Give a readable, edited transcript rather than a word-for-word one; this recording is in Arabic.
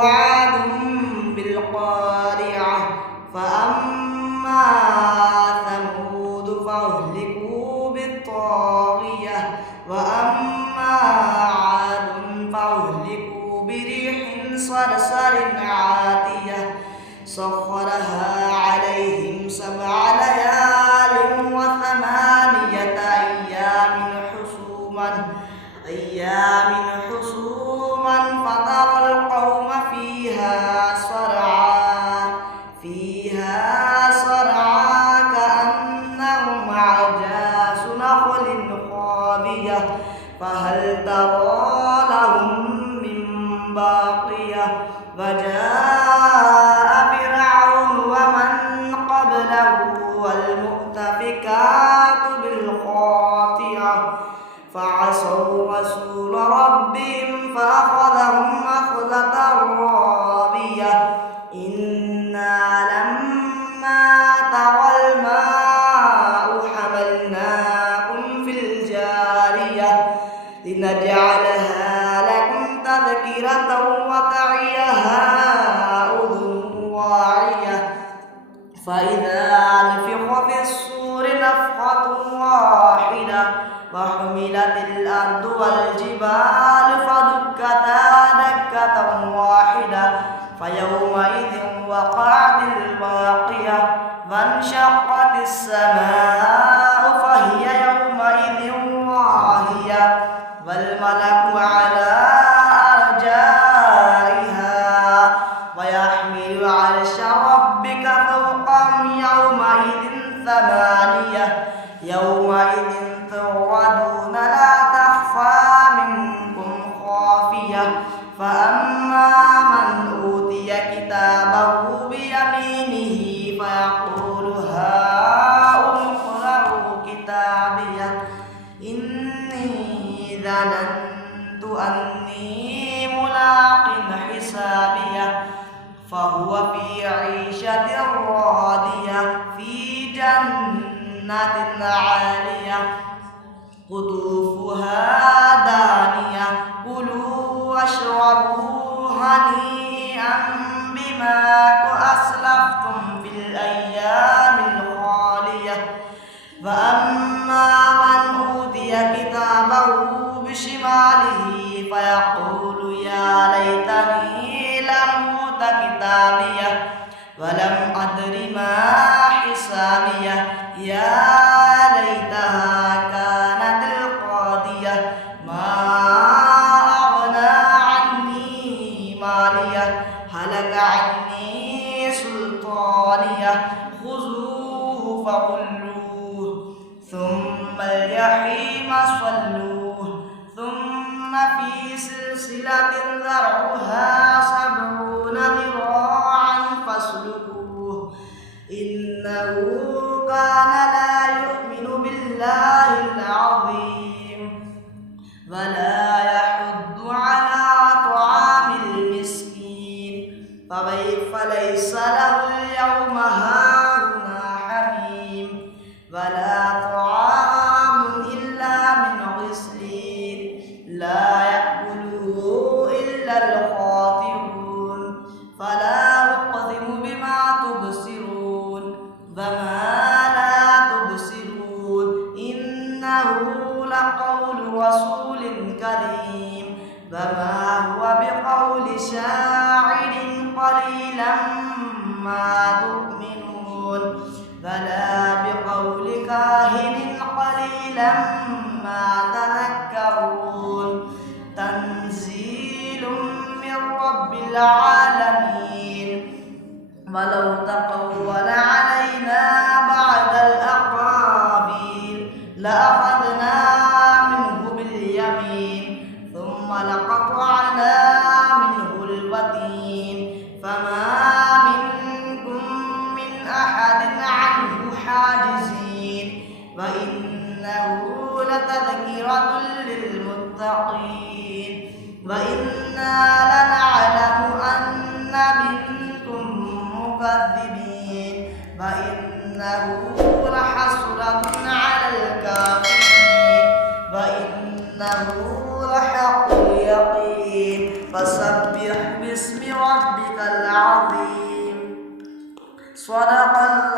عاد بالقارعة فأما ثمود فأهلكوا بالطاغية وأما عاد فأهلكوا بريح صرصر عاتية سخرها عليهم 7 ليال و8 أيام حسوما فترى القوم فيها صرعى كأنهم أعجاز نخل خاوية فهل ترى لهم من باقية وجاء فرعون ومن قبله والمؤتفكات بالخاطئة فعصوا رسول ربهم فأخذهم أخذة رابية إنا لما طغى الماء حملناكم في الجارية لنجعلها لكم تذكرة وتعيها أذن واعية فإذا نفخ في الصور نفخة واحدة وحملت الأرض والجبال فدكتا دكة واحدة فيومئذ وقعت الواقية وانشقت السماء فهي يومئذ واهية والملك على أرجائها ويحمل عرش ربك فوقهم يومئذ 8 يومئذ توعدون لا تخفى منكم خافية فأما من أوتي كتابه بيمينه فيقول هاؤم اقرءوا كتابيه إني ظننت أني ملاق حسابيه فهو في عيشة راضية في جنة عالية قطوفها دانية كلوا واشربوا هنيئا بما أسلفتم في الأيام الخالية فأما من أوتي كتابه بشماله فيقول يا ليتني لم أوت كتابيه ولم أدر ما حسابيه يا ليتها كانت القاضية ما أغنى عني ماليه هلك عني سلطانيه خذوه فغلوه ثم الجحيم صلوه ثم في سلسلة ذرعها 70 ذراعا فاسلكوه إنه كان لا يؤمن بالله العظيم ولا يحض على طعام المسكين فليس له اليوم هاهنا حميم ولا طعام إلا من غسلين لا يأكله إلا الخاطئون فلا أقسم بما تبصرون وما لا تبصرون إنه لقول رسول كريم وما هو بقول شاعر قليلا ما تؤمنون ولا بقول كاهن قليلا ما تذكرون تنزيل من رب العالمين ولو تقول علينا بعد الأقاويل لأخذنا منه باليمين ثم لقطعنا منه الوتين فما منكم من أحد عنه حاجزين وإنه لتذكرة للمتقين وإنا لنعلم أن منكم مكذبين وإنه لحسرة على الكافرين وإنه لحق اليقين فسبح باسم ربك ربك العظيم. صدق الله